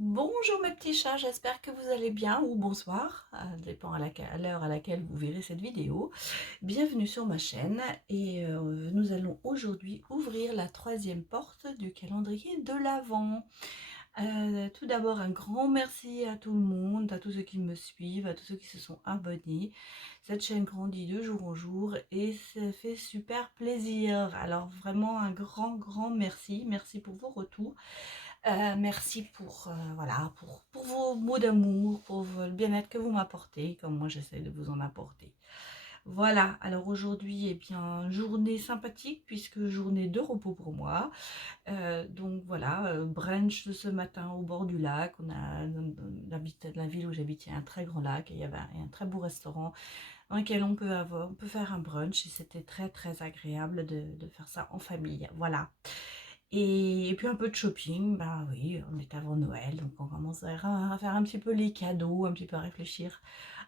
Bonjour mes petits chats, j'espère que vous allez bien ou bonsoir, dépend à l'heure à laquelle vous verrez cette vidéo. Bienvenue sur ma chaîne et nous allons aujourd'hui ouvrir la troisième porte du calendrier de l'Avent. Tout d'abord, un grand merci à tout le monde, à tous ceux qui me suivent, à tous ceux qui se sont abonnés. Cette chaîne grandit de jour en jour et ça fait super plaisir. Alors vraiment un grand merci. Merci pour vos retours. Merci pour, voilà, pour vos mots d'amour, pour le bien-être que vous m'apportez, comme moi j'essaie de vous en apporter. Voilà, alors aujourd'hui, eh bien, journée sympathique, puisque journée de repos pour moi. Donc voilà, brunch ce matin au bord du lac. La ville où j'habite, il y a un très grand lac et il y avait un très beau restaurant dans lequel on peut faire un brunch et c'était très agréable de faire ça en famille. Voilà. Et puis un peu de shopping, bah oui, on est avant Noël, donc on commence à faire un petit peu les cadeaux, un petit peu à réfléchir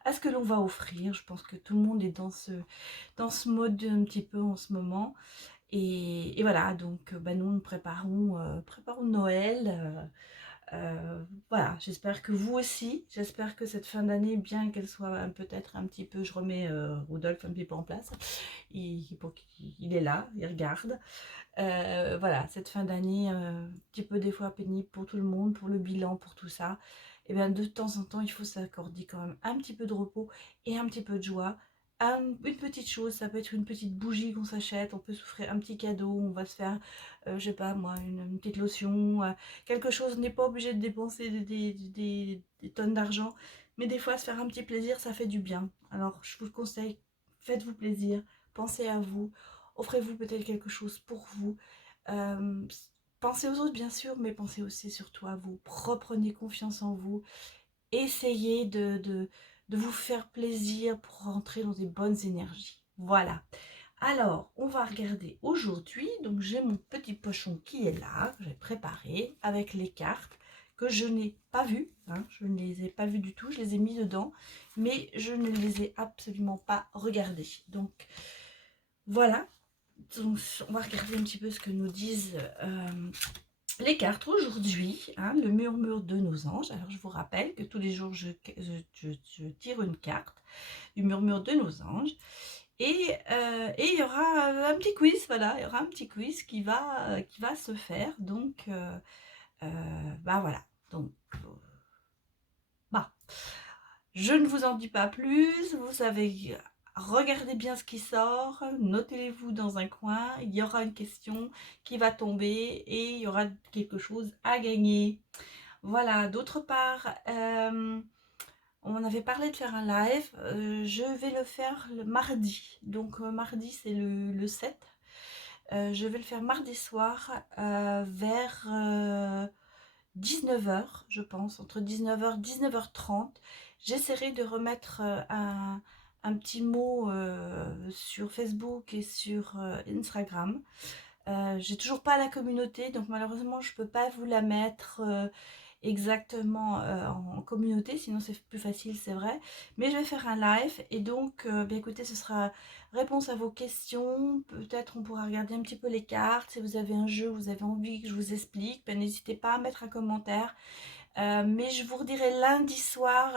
à ce que l'on va offrir. Je pense que tout le monde est dans ce mode un petit peu en ce moment. Et voilà, donc bah, nous préparons Noël. Voilà, j'espère que vous aussi, j'espère que cette fin d'année, bien qu'elle soit peut-être un petit peu, je remets Rodolphe un petit peu en place, il est là, il regarde. Voilà, cette fin d'année, un petit peu des fois pénible pour tout le monde, pour le bilan, pour tout ça. Et bien de temps en temps, il faut s'accorder quand même un petit peu de repos et un petit peu de joie. Une petite chose, ça peut être une petite bougie qu'on s'achète, on peut s'offrir un petit cadeau, on va se faire, je sais pas moi, une petite lotion, quelque chose, on n'est pas obligé de dépenser des tonnes d'argent, mais des fois se faire un petit plaisir, ça fait du bien. Alors je vous le conseille, faites-vous plaisir, pensez à vous, offrez-vous peut-être quelque chose pour vous. Euh, Pensez aux autres bien sûr, mais pensez aussi surtout à vous. Reprenez confiance en vous. Essayez de vous faire plaisir pour rentrer dans des bonnes énergies. Voilà. Alors, on va regarder aujourd'hui. Donc, j'ai mon petit pochon qui est là, que j'ai préparé avec les cartes que je n'ai pas vues. Hein, je ne les ai pas vues du tout. Je les ai mis dedans, mais je ne les ai absolument pas regardées. Donc, voilà. Donc, on va regarder un petit peu ce que nous disent les cartes aujourd'hui, hein, le murmure de nos anges. Alors je vous rappelle que tous les jours je tire une carte du murmure de nos anges et il y aura un petit quiz, voilà, il y aura un petit quiz qui va se faire. Donc bah voilà, donc bah je ne vous en dis pas plus, vous savez, regardez bien ce qui sort, notez-les-vous dans un coin, il y aura une question qui va tomber et il y aura quelque chose à gagner. Voilà, d'autre part, on avait parlé de faire un live, je vais le faire le mardi. Donc mardi c'est le 7. Je vais le faire mardi soir vers 19h, je pense, entre 19h et 19h30. J'essaierai de remettre un petit mot sur Facebook et sur Instagram. J'ai toujours pas la communauté, donc malheureusement je peux pas vous la mettre exactement en communauté, sinon c'est plus facile, c'est vrai. Mais je vais faire un live et donc, bien écoutez, ce sera réponse à vos questions. Peut-être on pourra regarder un petit peu les cartes. Si vous avez un jeu, vous avez envie que je vous explique, ben, n'hésitez pas à mettre un commentaire. Mais je vous redirai lundi soir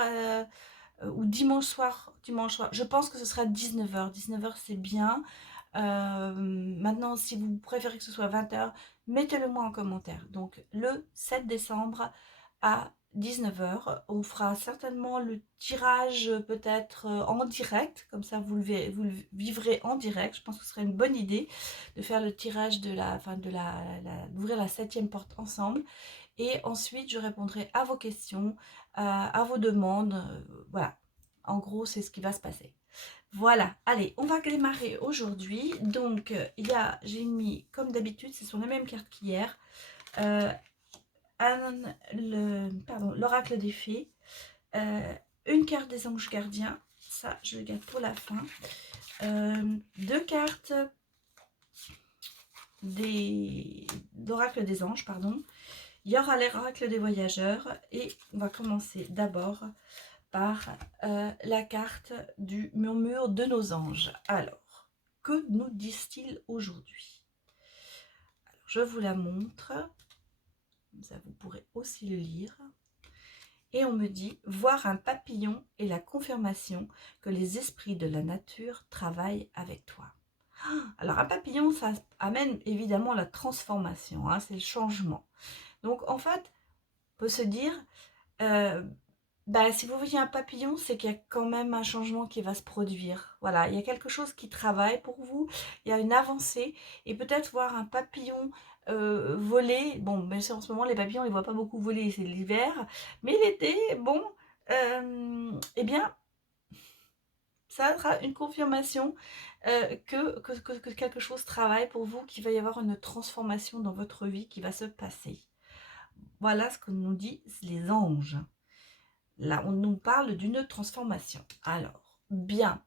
ou dimanche soir. Dimanche soir. Je pense que ce sera 19h. 19h c'est bien. Maintenant, si vous préférez que ce soit 20h, mettez-le moi en commentaire. Donc, le 7 décembre à 19h, on fera certainement le tirage peut-être en direct, comme ça vous le vivrez en direct. Je pense que ce serait une bonne idée de faire le tirage d'ouvrir la septième porte ensemble. Et ensuite, je répondrai à vos questions, à vos demandes. Voilà, en gros, c'est ce qui va se passer. Voilà, allez, on va démarrer aujourd'hui. Donc, j'ai mis, comme d'habitude, ce sont les mêmes cartes qu'hier. Euh, l'oracle des fées. Une carte des anges gardiens. Ça, je le garde pour la fin. Deux cartes d'oracle des anges, pardon. Il y aura l'oracle des voyageurs. Et on va commencer d'abord par la carte du murmure de nos anges. Alors, que nous disent-ils aujourd'hui? Alors, je vous la montre, ça vous pourrez aussi le lire. Et on me dit, voir un papillon est la confirmation que les esprits de la nature travaillent avec toi. Alors un papillon, ça amène évidemment la transformation, hein, c'est le changement. Donc en fait, on peut se dire, si vous voyez un papillon, c'est qu'il y a quand même un changement qui va se produire. Voilà, il y a quelque chose qui travaille pour vous, il y a une avancée, et peut-être voir un papillon voler. Bon, bien sûr, en ce moment, les papillons, on ne les voit pas beaucoup voler, c'est l'hiver, mais l'été, bon, eh bien, ça sera une confirmation que quelque chose travaille pour vous, qu'il va y avoir une transformation dans votre vie qui va se passer. Voilà ce que nous disent les anges. Là, on nous parle d'une transformation. Alors, bien.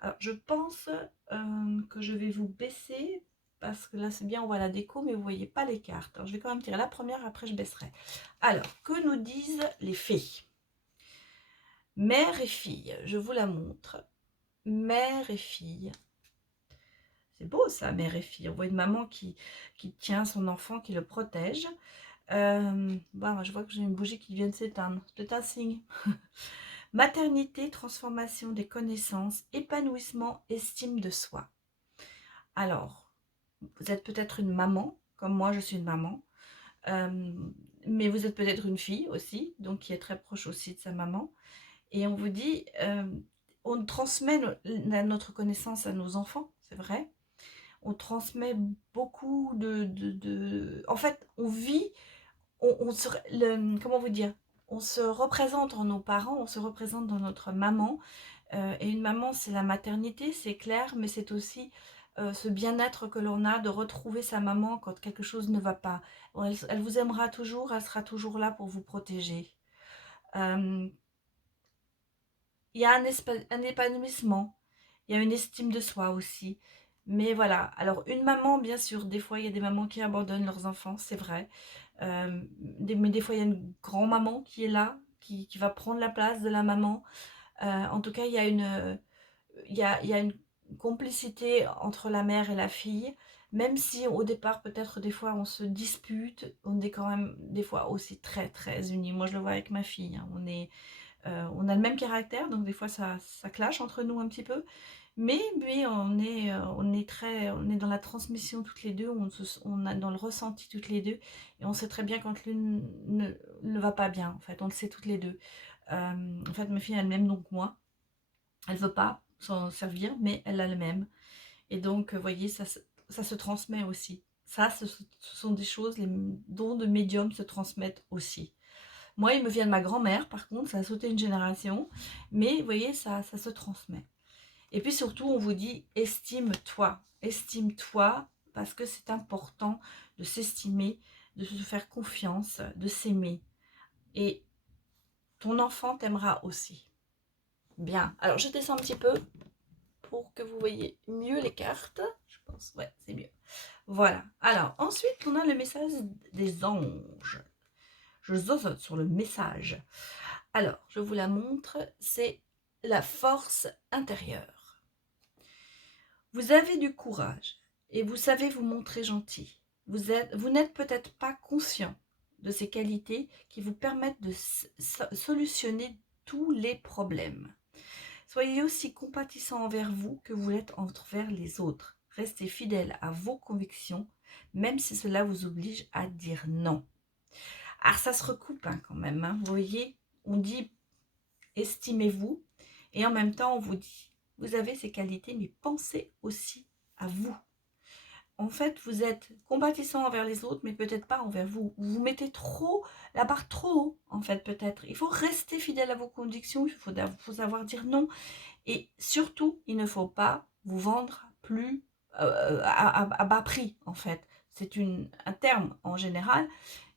Alors, je pense que je vais vous baisser parce que là, c'est bien, on voit la déco, mais vous ne voyez pas les cartes. Alors, je vais quand même tirer la première, après je baisserai. Alors, que nous disent les fées? Mère et fille, je vous la montre. Mère et fille. C'est beau ça, mère et fille. On voit une maman qui tient son enfant, qui le protège. Je vois que j'ai une bougie qui vient de s'éteindre. C'est un signe. Maternité, transformation des connaissances, épanouissement, estime de soi. Alors, vous êtes peut-être une maman, comme moi je suis une maman, mais vous êtes peut-être une fille aussi, donc qui est très proche aussi de sa maman. Et on vous dit, on transmet notre connaissance à nos enfants, c'est vrai. On transmet beaucoup En fait, on vit, comment vous dire, on se représente en nos parents, on se représente dans notre maman. Et une maman, c'est la maternité, c'est clair, mais c'est aussi ce bien-être que l'on a de retrouver sa maman quand quelque chose ne va pas. Elle vous aimera toujours, elle sera toujours là pour vous protéger. Il y a un épanouissement, il y a une estime de soi aussi. Mais voilà, alors une maman, bien sûr, des fois il y a des mamans qui abandonnent leurs enfants, c'est vrai. Mais des fois il y a une grand-maman qui est là, qui va prendre la place de la maman. En tout cas, il y a une complicité entre la mère et la fille, même si au départ, peut-être des fois, on se dispute, on est quand même des fois aussi très, très unis. Moi, je le vois avec ma fille, hein, on a le même caractère, donc des fois, ça clash entre nous un petit peu, mais on est dans la transmission toutes les deux, on est dans le ressenti toutes les deux, et on sait très bien quand l'une ne va pas bien, en fait, on le sait toutes les deux. En fait, ma fille a le même nom que moi. Elle ne veut pas s'en servir, mais elle a le même. Et donc, vous voyez, ça se transmet aussi. Ça, ce sont des choses, les dons de médium se transmettent aussi. Moi, il me vient de ma grand-mère, par contre, ça a sauté une génération. Mais, vous voyez, ça se transmet. Et puis surtout, on vous dit, estime-toi. Estime-toi, parce que c'est important de s'estimer, de se faire confiance, de s'aimer. Et ton enfant t'aimera aussi. Bien, alors je descends un petit peu pour que vous voyez mieux les cartes. Je pense, ouais, c'est mieux. Voilà. Alors, ensuite, on a le message des anges. Je zozote sur le message. Alors, je vous la montre. C'est la force intérieure. Vous avez du courage et vous savez vous montrer gentil. Vous n'êtes peut-être pas conscient de ces qualités qui vous permettent de solutionner tous les problèmes. Soyez aussi compatissant envers vous que vous l'êtes envers les autres. Restez fidèle à vos convictions, même si cela vous oblige à dire non. Alors ça se recoupe quand même, hein. Vous voyez, on dit estimez-vous, et en même temps on vous dit, vous avez ces qualités, mais pensez aussi à vous. En fait, vous êtes compatissant envers les autres, mais peut-être pas envers vous. Vous mettez trop la barre trop haut, en fait, peut-être. Il faut rester fidèle à vos convictions, il faut savoir dire non. Et surtout, il ne faut pas vous vendre plus à bas prix, en fait. C'est un terme en général,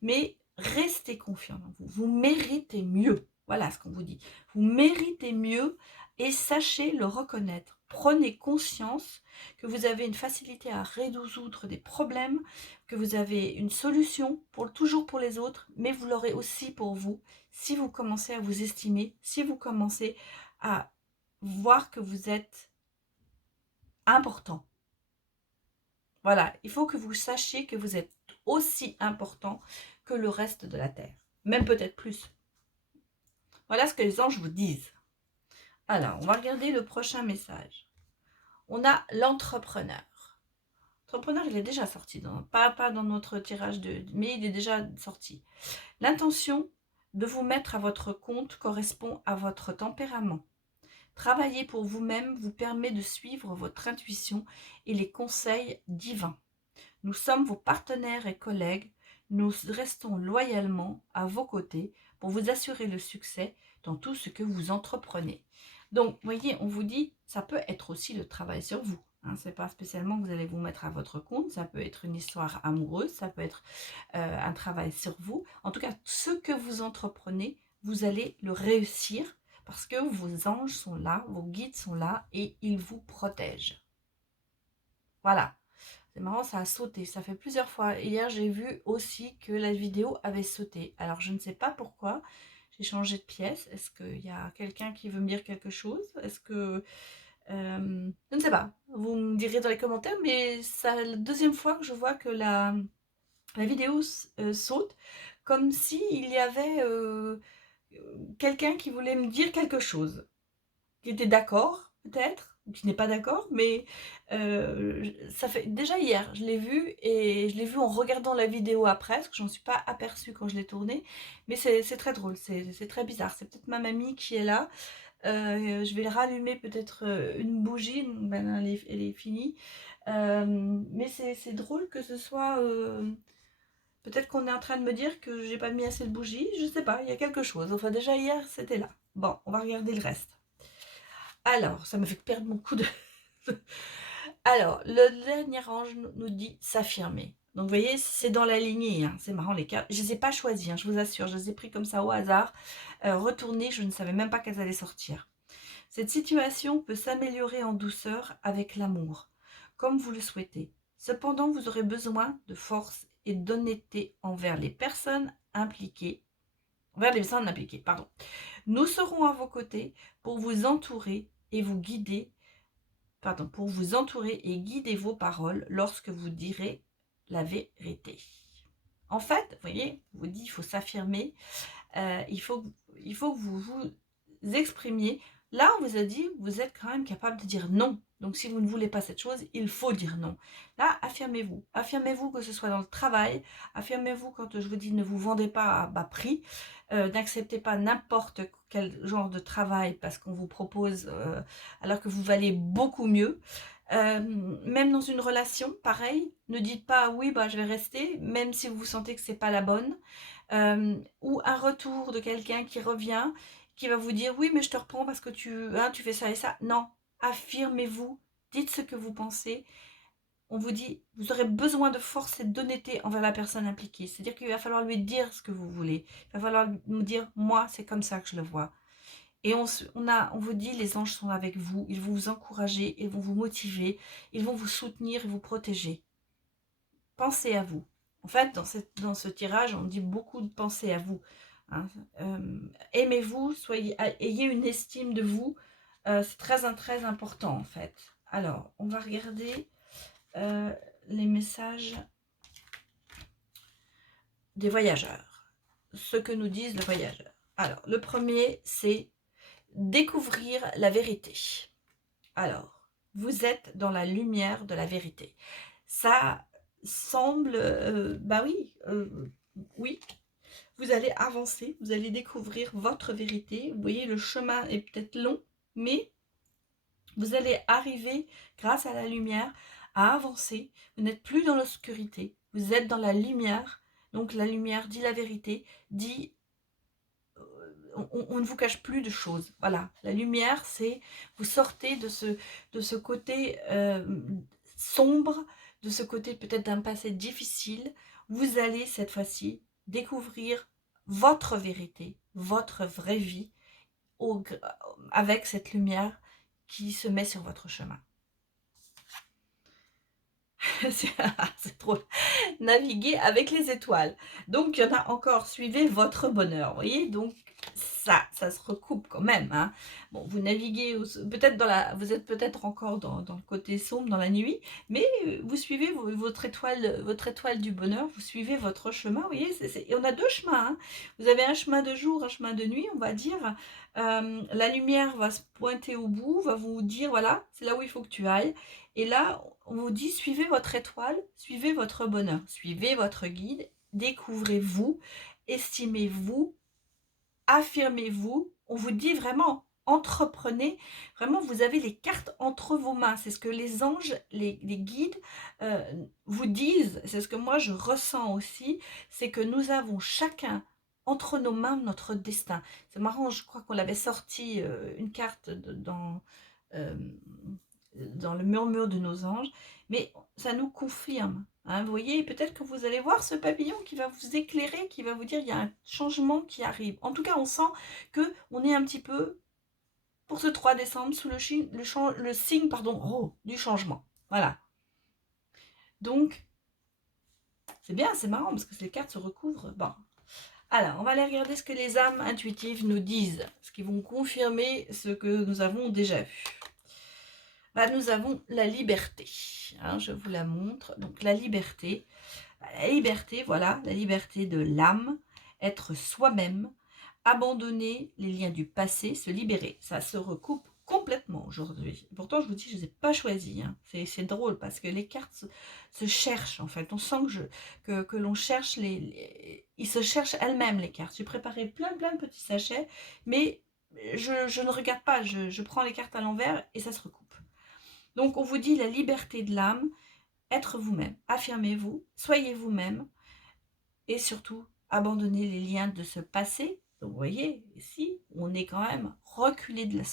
mais restez confiant en vous. Vous méritez mieux. Voilà ce qu'on vous dit. Vous méritez mieux et sachez le reconnaître. Prenez conscience que vous avez une facilité à résoudre des problèmes, que vous avez une solution toujours pour les autres, mais vous l'aurez aussi pour vous si vous commencez à vous estimer, si vous commencez à voir que vous êtes important. Voilà, il faut que vous sachiez que vous êtes aussi important que le reste de la Terre, même peut-être plus. Voilà ce que les anges vous disent. Alors, on va regarder le prochain message. On a l'entrepreneur. L'entrepreneur, il est déjà sorti, pas dans notre tirage, mais il est déjà sorti. L'intention de vous mettre à votre compte correspond à votre tempérament. Travailler pour vous-même vous permet de suivre votre intuition et les conseils divins. Nous sommes vos partenaires et collègues. Nous restons loyalement à vos côtés pour vous assurer le succès dans tout ce que vous entreprenez. Donc, vous voyez, on vous dit, ça peut être aussi le travail sur vous. Hein, ce n'est pas spécialement que vous allez vous mettre à votre compte, ça peut être une histoire amoureuse, ça peut être un travail sur vous. En tout cas, ce que vous entreprenez, vous allez le réussir parce que vos anges sont là, vos guides sont là et ils vous protègent. Voilà. C'est marrant, ça a sauté. Ça fait plusieurs fois. Hier, j'ai vu aussi que la vidéo avait sauté. Alors, je ne sais pas pourquoi. J'ai changé de pièce. Est-ce qu'il y a quelqu'un qui veut me dire quelque chose? Est-ce que... je ne sais pas. Vous me direz dans les commentaires, mais c'est la deuxième fois que je vois que la vidéo saute, comme s'il y avait quelqu'un qui voulait me dire quelque chose, qui était d'accord, peut-être, ou qui n'est pas d'accord, mais ça fait déjà hier, je l'ai vu, et je l'ai vu en regardant la vidéo après, parce que j'en suis pas aperçue quand je l'ai tournée, mais c'est très drôle, c'est très bizarre, c'est peut-être ma mamie qui est là. Je vais rallumer peut-être une bougie, ben, elle est finie, mais c'est drôle que ce soit... peut-être qu'on est en train de me dire que j'ai pas mis assez de bougies, je sais pas, il y a quelque chose. Enfin, déjà hier, c'était là. Bon, on va regarder le reste. Alors, ça me fait perdre beaucoup de... Alors, le dernier ange nous dit s'affirmer. Donc, vous voyez, c'est dans la lignée. Hein. C'est marrant, les cartes. Je ne les ai pas choisies, hein, je vous assure. Je les ai pris comme ça au hasard. Retournées, je ne savais même pas qu'elles allaient sortir. Cette situation peut s'améliorer en douceur avec l'amour, comme vous le souhaitez. Cependant, vous aurez besoin de force et d'honnêteté envers les personnes impliquées. Pardon. Nous serons à vos côtés pour vous entourer et vous guider, pour vous entourer et guider vos paroles lorsque vous direz la vérité. En fait, vous voyez, je vous dis, il faut s'affirmer, il faut que vous vous exprimiez. Là, on vous a dit, vous êtes quand même capable de dire non. Donc, si vous ne voulez pas cette chose, il faut dire non. Là, affirmez-vous. Affirmez-vous que ce soit dans le travail. Affirmez-vous quand je vous dis ne vous vendez pas à bas prix. N'acceptez pas n'importe quel genre de travail parce qu'on vous propose alors que vous valez beaucoup mieux. Même dans une relation, pareil, ne dites pas oui, bah, je vais rester, même si vous sentez que c'est pas la bonne. Ou un retour de quelqu'un qui revient, qui va vous dire oui, mais je te reprends parce que tu fais ça et ça. Non, affirmez-vous, dites ce que vous pensez. On vous dit, vous aurez besoin de force et d'honnêteté envers la personne impliquée. C'est-à-dire qu'il va falloir lui dire ce que vous voulez. Il va falloir nous dire, moi, c'est comme ça que je le vois. Et on vous dit, les anges sont avec vous, ils vont vous encourager, ils vont vous motiver, ils vont vous soutenir et vous protéger. Pensez à vous. En fait, dans ce tirage, on dit beaucoup de penser à vous. Hein. Aimez-vous, ayez une estime de vous. C'est très important, en fait. Alors, on va regarder les messages des voyageurs. Ce que nous disent les voyageurs. Alors, le premier, c'est découvrir la vérité. Alors, vous êtes dans la lumière de la vérité. Ça semble, bah oui, oui, vous allez avancer, vous allez découvrir votre vérité. Vous voyez, le chemin est peut-être long, mais vous allez arriver, grâce à la lumière, à avancer. Vous n'êtes plus dans l'obscurité, vous êtes dans la lumière. Donc la lumière dit la vérité, dit on ne vous cache plus de choses. Voilà, la lumière, c'est vous sortez de ce côté sombre, de ce côté peut-être d'un passé difficile. Vous allez cette fois-ci découvrir votre vérité, votre vraie vie, avec cette lumière qui se met sur votre chemin. C'est trop. Naviguer avec les étoiles. Donc, il y en a encore. Suivez votre bonheur. Vous voyez, donc, ça se recoupe quand même, hein. Bon, vous naviguez peut-être vous êtes peut-être encore dans le côté sombre, dans la nuit, mais vous suivez votre étoile du bonheur, vous suivez votre chemin, vous voyez, et on a deux chemins, hein. Vous avez un chemin de jour, un chemin de nuit, on va dire. La lumière va se pointer au bout, va vous dire, voilà, c'est là où il faut que tu ailles. Et là, on vous dit, suivez votre étoile, suivez votre bonheur, suivez votre guide, découvrez-vous, estimez-vous, affirmez-vous. On vous dit vraiment, entreprenez. Vraiment, vous avez les cartes entre vos mains. C'est ce que les anges, les guides vous disent. C'est ce que moi, je ressens aussi. C'est que nous avons chacun entre nos mains notre destin. C'est marrant, je crois qu'on l'avait sorti une carte euh, dans le murmure de nos anges. Mais ça nous confirme. Hein, vous voyez, peut-être que vous allez voir ce papillon qui va vous éclairer, qui va vous dire il y a un changement qui arrive. En tout cas, on sent qu'on est un petit peu, pour ce 3 décembre, sous le signe du changement. Voilà. Donc, c'est bien, c'est marrant, parce que ces cartes se recouvrent. Bon. Alors, on va aller regarder ce que les âmes intuitives nous disent, ce qui vont confirmer ce que nous avons déjà vu. Bah, nous avons la liberté. Hein, je vous la montre. Donc, la liberté, voilà, la liberté de l'âme, être soi-même, abandonner les liens du passé, se libérer. Ça se recoupe complètement aujourd'hui. Pourtant, je vous dis, je ne les ai pas choisis. Hein. C'est drôle parce que les cartes se cherchent, en fait. On sent que l'on cherche ils se cherchent elles-mêmes, les cartes. J'ai préparé plein de petits sachets, mais je ne regarde pas. Je prends les cartes à l'envers et ça se recoupe. Donc, on vous dit la liberté de l'âme, être vous-même, affirmez-vous, soyez vous-même et surtout, abandonnez les liens de ce passé. Donc, vous voyez, ici, on est quand même reculé du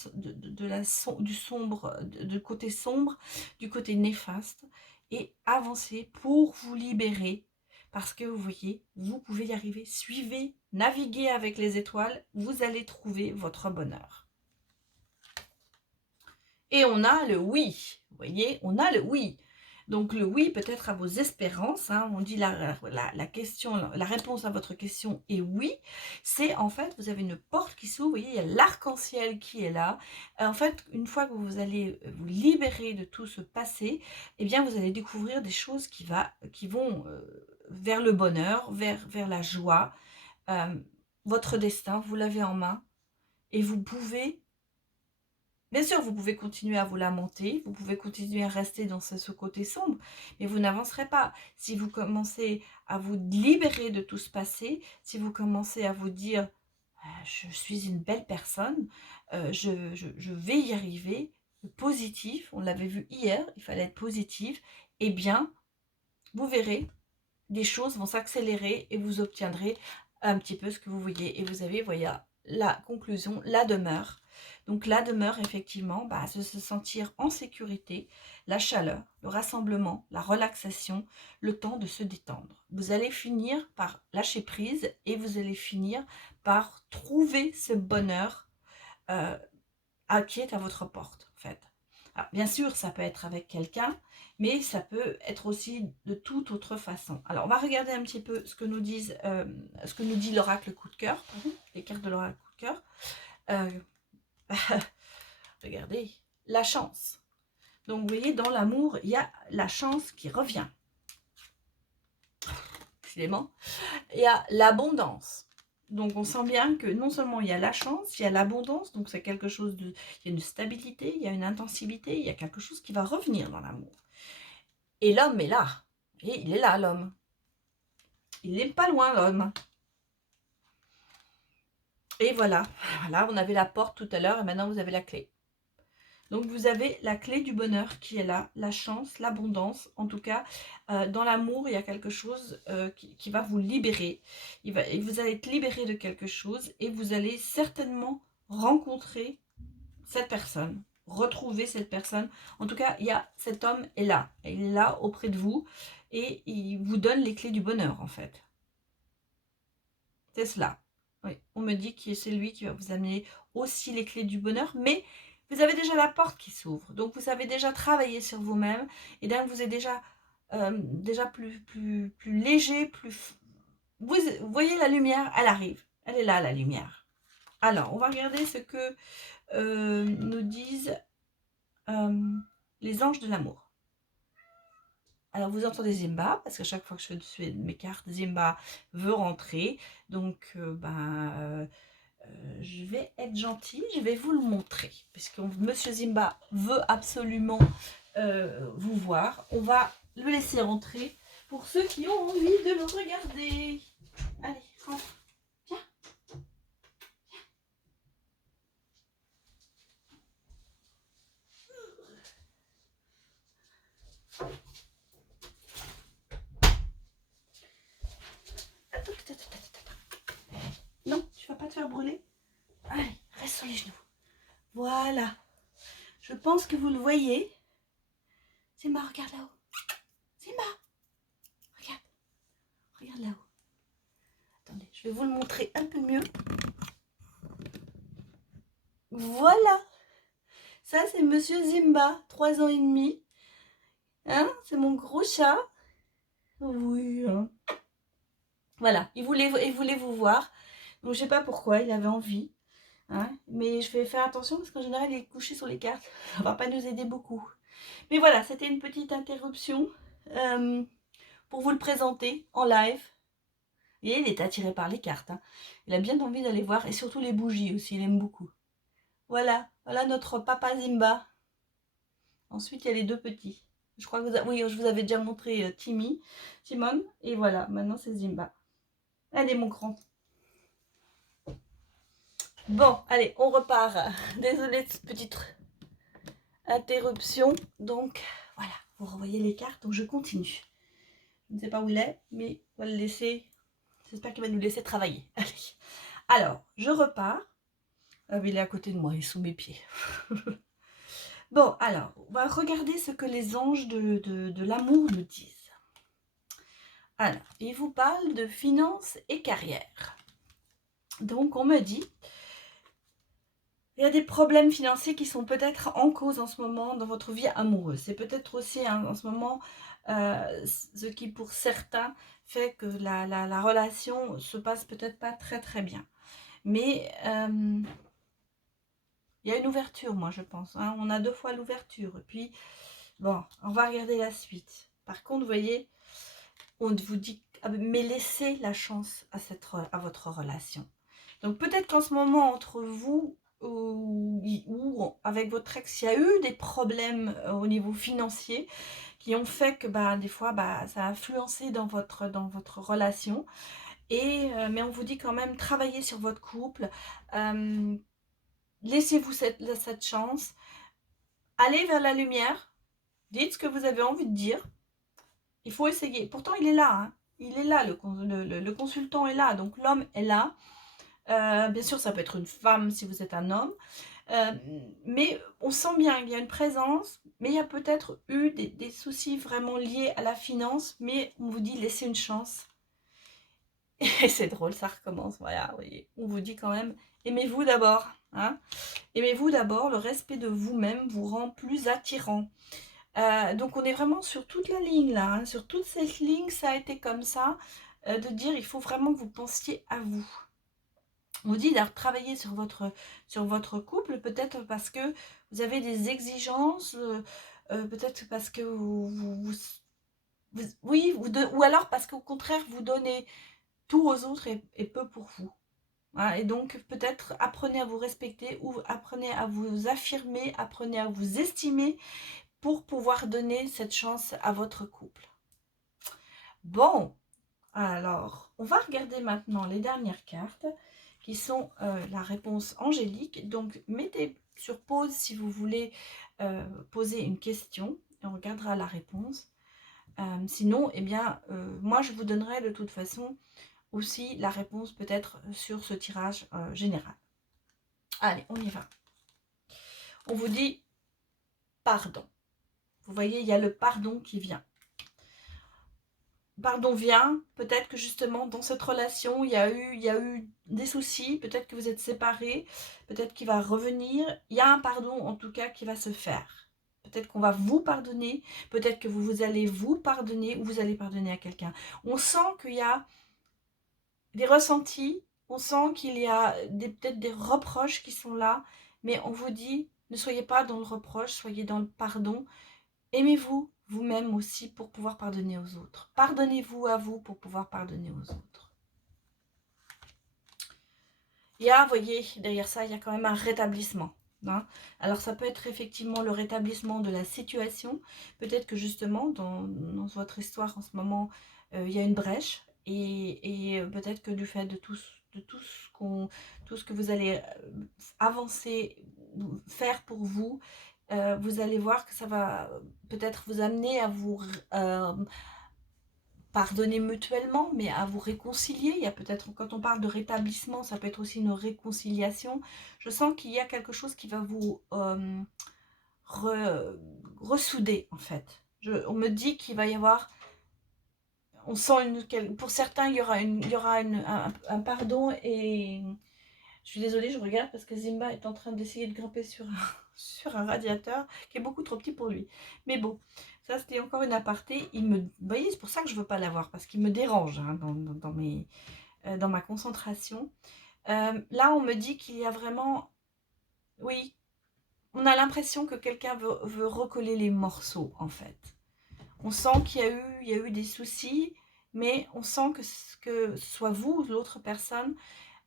sombre, du côté sombre, du côté néfaste et avancez pour vous libérer parce que vous voyez, vous pouvez y arriver. Suivez, naviguez avec les étoiles, vous allez trouver votre bonheur. Et on a le oui, vous voyez, on a le oui. Donc le oui peut-être à vos espérances, hein, on dit la question, la réponse à votre question est oui. C'est en fait, vous avez une porte qui s'ouvre, vous voyez, il y a l'arc-en-ciel qui est là. En fait, une fois que vous allez vous libérer de tout ce passé, eh bien vous allez découvrir des choses qui vont vers le bonheur, vers la joie. Votre destin, vous l'avez en main et vous pouvez... Bien sûr, vous pouvez continuer à vous lamenter, vous pouvez continuer à rester dans ce côté sombre, mais vous n'avancerez pas. Si vous commencez à vous libérer de tout ce passé, si vous commencez à vous dire je suis une belle personne, je vais y arriver, positif, on l'avait vu hier, il fallait être positif, eh bien, vous verrez, des choses vont s'accélérer et vous obtiendrez un petit peu ce que vous voyez. Et vous avez, voyez, la conclusion, la demeure. Donc la demeure, effectivement, se sentir en sécurité, la chaleur, le rassemblement, la relaxation, le temps de se détendre. Vous allez finir par lâcher prise et vous allez finir par trouver ce bonheur qui est à votre porte, en fait. Alors, bien sûr, ça peut être avec quelqu'un, mais ça peut être aussi de toute autre façon. Alors, on va regarder un petit peu ce que nous dit l'oracle coup de cœur, les cartes de l'oracle coup de cœur. Regardez, la chance. Donc, vous voyez, dans l'amour, il y a la chance qui revient. Décidément. Il y a l'abondance. Donc, on sent bien que non seulement il y a la chance, il y a l'abondance, donc c'est quelque chose il y a une stabilité, il y a une intensité, il y a quelque chose qui va revenir dans l'amour. Et l'homme est là. Et il est là, l'homme. Il n'est pas loin, l'homme. Et voilà. Voilà, on avait la porte tout à l'heure et maintenant vous avez la clé. Donc vous avez la clé du bonheur qui est là, la chance, l'abondance. En tout cas, dans l'amour, il y a quelque chose qui va vous libérer. Vous allez être libéré de quelque chose et vous allez certainement rencontrer cette personne, retrouver cette personne. En tout cas, cet homme est là. Il est là auprès de vous et il vous donne les clés du bonheur en fait. C'est cela. Oui, on me dit que c'est lui qui va vous amener aussi les clés du bonheur, mais vous avez déjà la porte qui s'ouvre. Donc vous avez déjà travaillé sur vous-même et donc vous êtes déjà plus léger, vous voyez la lumière, elle arrive. Elle est là, la lumière. Alors, on va regarder ce que nous disent les anges de l'amour. Alors, vous entendez Zimba, parce qu'à chaque fois que je fais mes cartes, Zimba veut rentrer. Donc, je vais être gentille, je vais vous le montrer. Puisque Monsieur Zimba veut absolument vous voir. On va le laisser rentrer pour ceux qui ont envie de le regarder. Allez, rentre. Viens. Non, tu vas pas te faire brûler. Allez, reste sur les genoux. Voilà. Je pense que vous le voyez. Simba, regarde là-haut. Simba, regarde. Regarde là-haut. Attendez, je vais vous le montrer un peu mieux. Voilà. Ça, c'est Monsieur Zimba, 3 ans et demi. Hein, c'est mon gros chat. Oui. Hein. Voilà, il voulait vous voir. Donc, je sais pas pourquoi, il avait envie. Hein, mais je vais faire attention parce qu'en général, il est couché sur les cartes. Ça va pas nous aider beaucoup. Mais voilà, c'était une petite interruption pour vous le présenter en live. Et il est attiré par les cartes. Hein. Il a bien envie d'aller voir. Et surtout les bougies aussi, il aime beaucoup. Voilà, voilà notre papa Zimba. Ensuite, il y a les deux petits. Je crois que oui, je vous avais déjà montré Timon. Et voilà, maintenant c'est Zimba. Allez, mon grand. Bon, allez, on repart. Désolée de cette petite interruption. Donc, voilà, vous revoyez les cartes. Donc, je continue. Je ne sais pas où il est, mais on va le laisser. J'espère qu'il va nous laisser travailler. Allez. Alors, je repars. Il est à côté de moi, il est sous mes pieds. Bon, alors, on va regarder ce que les anges de l'amour nous disent. Alors, ils vous parlent de finances et carrière. Donc, on me dit, il y a des problèmes financiers qui sont peut-être en cause en ce moment dans votre vie amoureuse. C'est peut-être aussi en ce moment ce qui, pour certains, fait que la relation se passe peut-être pas très très bien. Mais il y a une ouverture, moi, je pense. Hein. On a 2 fois l'ouverture. Et puis, bon, on va regarder la suite. Par contre, vous voyez, on vous dit, mais laissez la chance à votre relation. Donc, peut-être qu'en ce moment, entre vous ou avec votre ex, il y a eu des problèmes au niveau financier qui ont fait que, des fois, ça a influencé dans votre relation. Et, mais on vous dit quand même, travaillez sur votre couple. Laissez-vous cette chance. Allez vers la lumière. Dites ce que vous avez envie de dire. Il faut essayer. Pourtant, il est là. Hein. Il est là, le consultant est là. Donc, l'homme est là. Bien sûr, ça peut être une femme si vous êtes un homme. Mais on sent bien qu'il y a une présence. Mais il y a peut-être eu des soucis vraiment liés à la finance. Mais on vous dit, laissez une chance. Et c'est drôle, ça recommence. Voilà, oui. On vous dit quand même, aimez-vous d'abord. Hein. Aimez-vous d'abord, le respect de vous-même vous rend plus attirant. Donc on est vraiment sur toute la ligne là, hein. Sur toute cette ligne, ça a été comme ça, de dire il faut vraiment que vous pensiez à vous. On vous dit de travailler sur votre couple, peut-être parce que vous avez des exigences, peut-être parce que oui, ou alors parce qu'au contraire vous donnez tout aux autres et peu pour vous. Hein, et donc peut-être apprenez à vous respecter ou apprenez à vous affirmer, apprenez à vous estimer pour pouvoir donner cette chance à votre couple. Bon, alors on va regarder maintenant les dernières cartes qui sont la réponse angélique. Donc mettez sur pause si vous voulez poser une question et on regardera la réponse. Sinon, eh bien, moi je vous donnerai de toute façon aussi la réponse peut-être sur ce tirage général. Allez, on y va. On vous dit pardon. Vous voyez, il y a le pardon qui vient. Pardon vient, peut-être que justement dans cette relation, il y a eu des soucis, peut-être que vous êtes séparés, peut-être qu'il va revenir. Il y a un pardon en tout cas qui va se faire. Peut-être qu'on va vous pardonner, peut-être que vous allez vous pardonner ou vous allez pardonner à quelqu'un. On sent qu'il y a des ressentis On sent qu'il y a peut-être des reproches qui sont là, mais on vous dit, ne soyez pas dans le reproche, soyez dans le pardon. Aimez-vous vous-même aussi pour pouvoir pardonner aux autres. Pardonnez-vous à vous pour pouvoir pardonner aux autres. Il y a, vous voyez, derrière ça, il y a quand même un rétablissement. Hein. Alors ça peut être effectivement le rétablissement de la situation. Peut-être que justement, dans votre histoire en ce moment, il y a une brèche. Et peut-être que du fait de tout ce que vous allez avancer, faire pour vous, vous allez voir que ça va peut-être vous amener à vous pardonner mutuellement, mais à vous réconcilier. Il y a peut-être, quand on parle de rétablissement, ça peut être aussi une réconciliation. Je sens qu'il y a quelque chose qui va vous ressouder, en fait. On me dit qu'il va y avoir, on sent pour certains, il y aura un pardon et... Je suis désolée, je regarde parce que Zimba est en train d'essayer de grimper sur sur un radiateur qui est beaucoup trop petit pour lui. Mais bon, ça c'était encore une aparté. Vous voyez, c'est pour ça que je ne veux pas l'avoir, parce qu'il me dérange hein, dans ma concentration. Là, on me dit qu'il y a vraiment... Oui, on a l'impression que quelqu'un veut recoller les morceaux, en fait. On sent qu'il y a eu des soucis, mais on sent que soit vous ou l'autre personne,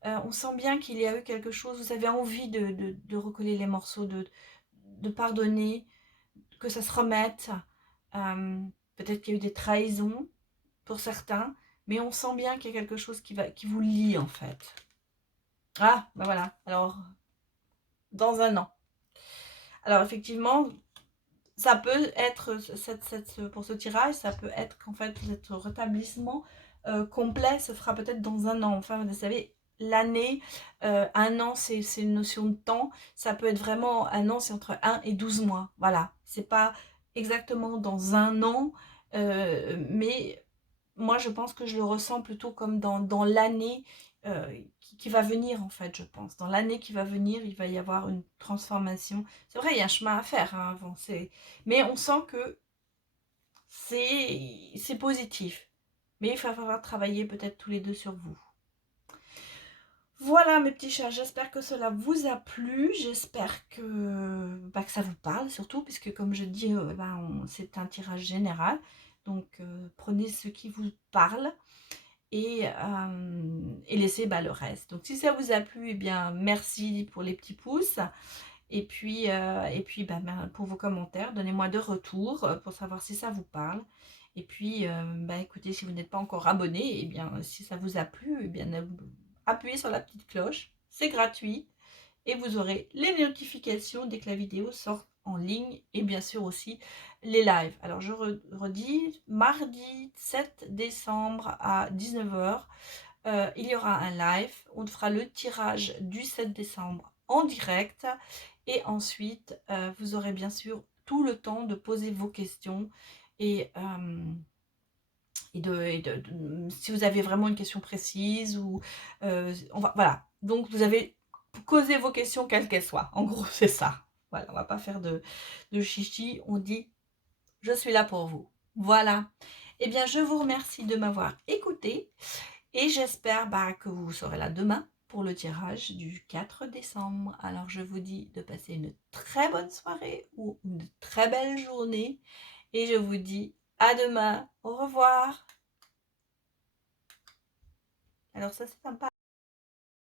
on sent bien qu'il y a eu quelque chose, vous avez envie de recoller les morceaux, de pardonner, que ça se remette. Peut-être qu'il y a eu des trahisons pour certains, mais on sent bien qu'il y a quelque chose qui vous lie en fait. Ah, ben voilà, alors, dans un an. Alors effectivement, ça peut être, pour ce tirage, ça peut être qu'en fait, ce rétablissement complet se fera peut-être dans un an. Enfin, vous savez, l'année, un an, c'est une notion de temps. Ça peut être vraiment, un an, c'est entre 1 et 12 mois. Voilà, c'est pas exactement dans un an, mais moi, je pense que je le ressens plutôt comme dans l'année qui va venir, en fait, je pense. Dans l'année qui va venir, il va y avoir une transformation. C'est vrai, il y a un chemin à faire hein, avant. Mais on sent que c'est positif. Mais il va falloir travailler peut-être tous les deux sur vous. Voilà mes petits chats, j'espère que cela vous a plu, j'espère que ça vous parle surtout, puisque comme je dis, c'est un tirage général, donc prenez ce qui vous parle et laissez le reste. Donc si ça vous a plu, eh bien merci pour les petits pouces, et puis pour vos commentaires, donnez-moi de retour pour savoir si ça vous parle. Et puis, écoutez, si vous n'êtes pas encore abonné, eh bien, si ça vous a plu, eh bien, appuyez sur la petite cloche, c'est gratuit et vous aurez les notifications dès que la vidéo sort en ligne et bien sûr aussi les lives. Alors je redis, mardi 7 décembre à 19 h, il y aura un live, on fera le tirage du 7 décembre en direct et ensuite vous aurez bien sûr tout le temps de poser vos questions et si vous avez vraiment une question précise ou voilà, donc vous avez causé vos questions quelles qu'elles soient, en gros c'est ça. Voilà, on va pas faire de chichi, on dit je suis là pour vous. Voilà, et bien je vous remercie de m'avoir écouté et j'espère que vous serez là demain pour le tirage du 4 décembre. Alors je vous dis de passer une très bonne soirée ou une très belle journée et je vous dis à demain. Au revoir. Alors ça c'est sympa.